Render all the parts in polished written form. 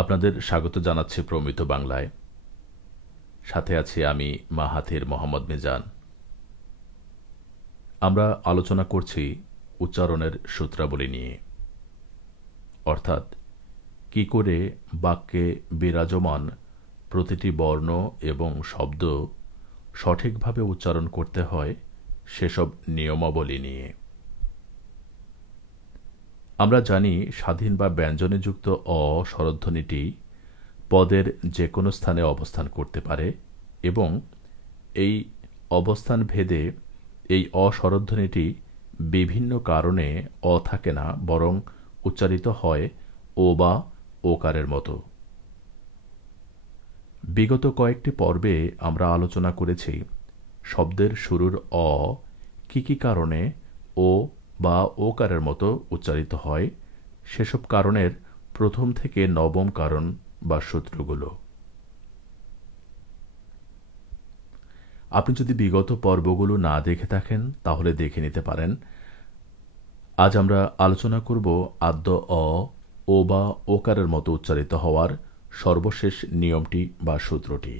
আপনাদের স্বাগত জানাচ্ছি প্রমিত বাংলায়। সাথে আছি আমি মাহাথির মোহাম্মদ মিজান। আমরা আলোচনা করছি উচ্চারণের সূত্রাবলী নিয়ে, অর্থাৎ কি করে বাক্যে বিরাজমান প্রতিটি বর্ণ এবং শব্দ সঠিকভাবে উচ্চারণ করতে হয় সেসব নিয়মাবলী নিয়ে। আমরা জানি স্বাধীন বা ব্যঞ্জনে যুক্ত অ স্বরধ্বনিটি পদের যে কোনো স্থানে অবস্থান করতে পারে এবং এই অবস্থান ভেদে এই অ স্বরধ্বনিটি বিভিন্ন কারণে অ থাকে না, বরং উচ্চারিত হয় ও বা ওকারের মতো। বিগত কয়েকটি পর্বে আমরা আলোচনা করেছি শব্দের শুরুর অ কি কি কারণে ও বা ওকারের মতো উচ্চারিত হয়, সেসব কারণের প্রথম থেকে নবম কারণ বা সূত্রগুলো। আপনি যদি বিগত পর্বগুলো না দেখে থাকেন তাহলে দেখে নিতে পারেন। আজ আমরা আলোচনা করব আদ্য অ ও বা ওকারের মতো উচ্চারিত হওয়ার সর্বশেষ নিয়মটি বা সূত্রটি।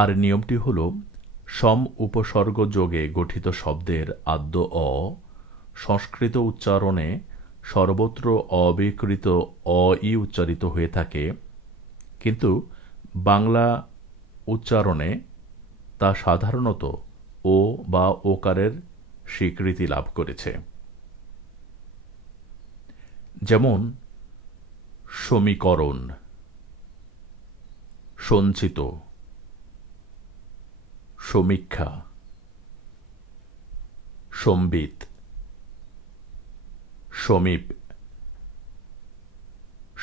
আর নিয়মটি হল, সম উপসর্গ যোগে গঠিত শব্দের আদ্য অ সংস্কৃত উচ্চারণে সর্বত্র অবিকৃত অ-ই উচ্চারিত হয়ে থাকে, কিন্তু বাংলা উচ্চারণে তা সাধারণত ও বা ওকারের স্বীকৃতি লাভ করেছে। যেমন সমীকরণ, সঞ্চিত, সমীক্ষা, সম্বিত, সমীপ,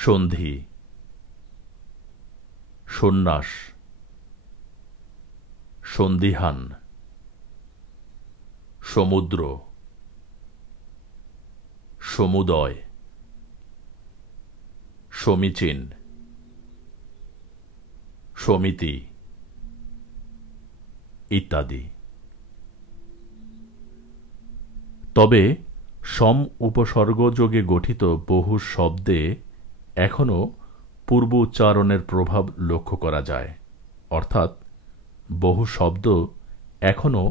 সন্ধি, সন্ন্যাস, সন্দিহান, সমুদ্র, সমুদয়, সমীচীন, সমিতি ইত্যাদি। তবে সম উপসর্গ যোগে গঠিত বহু শব্দে এখনও পূর্ব উচ্চারণের প্রভাব লক্ষ্য করা যায়, অর্থাৎ বহু শব্দ এখনও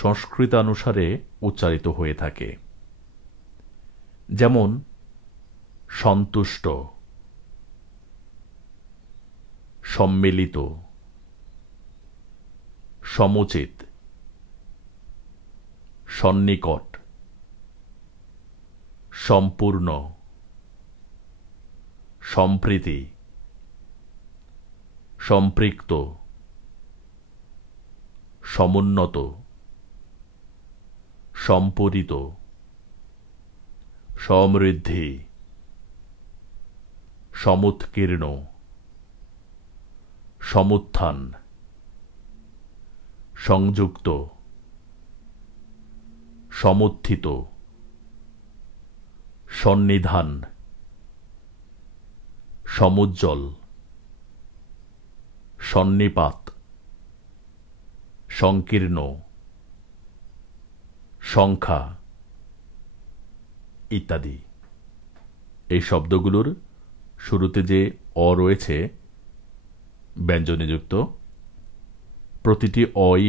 সংস্কৃতানুসারে উচ্চারিত হয়ে থাকে। যেমন সন্তুষ্ট, সম্মিলিত, সমুচিত, সন্নিকট, সম্পূর্ণ, সম্প্রীতি, সম্পৃক্ত, সমুন্নত, সম্পূরিত, সমৃদ্ধি, সমুৎকীর্ণ, সমুত্থান, সংযুক্ত, সমুত্থিত, সন্নিধান, সমুজ্জ্বল, সন্নিপাত, সংকীর্ণ, সংখ্যা ইত্যাদি। এই শব্দগুলোর শুরুতে যে অ রয়েছে ব্যঞ্জনযুক্ত, প্রতিটি অই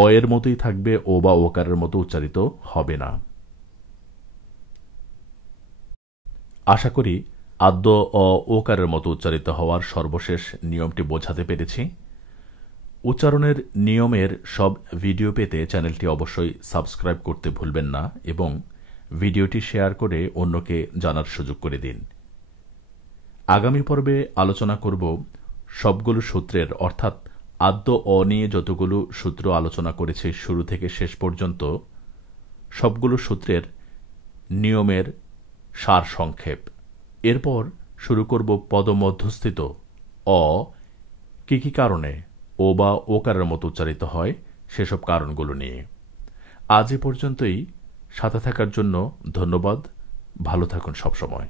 অ এর মতোই থাকবে, ও বা ওকারের মতো উচ্চারিত হবে না। আশা করি আদ্য অ ওকারের মতো উচ্চারিত হওয়ার সর্বশেষ নিয়মটি বোঝাতে পেরেছি। উচ্চারণের নিয়মের সব ভিডিও পেতে চ্যানেলটি অবশ্যই সাবস্ক্রাইব করতে ভুলবেন না এবং ভিডিওটি শেয়ার করে অন্যকে জানার সুযোগ করে দিন। আগামী পর্বে আলোচনা করব সবগুলো সূত্রের, অর্থাৎ আদ্য অ নিয়ে যতগুলো সূত্র আলোচনা করেছে শুরু থেকে শেষ পর্যন্ত, সবগুলো সূত্রের নিয়মের সার সংক্ষেপ। এরপর শুরু করব পদমধ্যস্থিত অ কি কি কারণে ও বা ওকারের মতো উচ্চারিত হয় সেসব কারণগুলো নিয়ে। আজ এ পর্যন্তই। সাথে থাকার জন্য ধন্যবাদ। ভালো থাকুন সবসময়।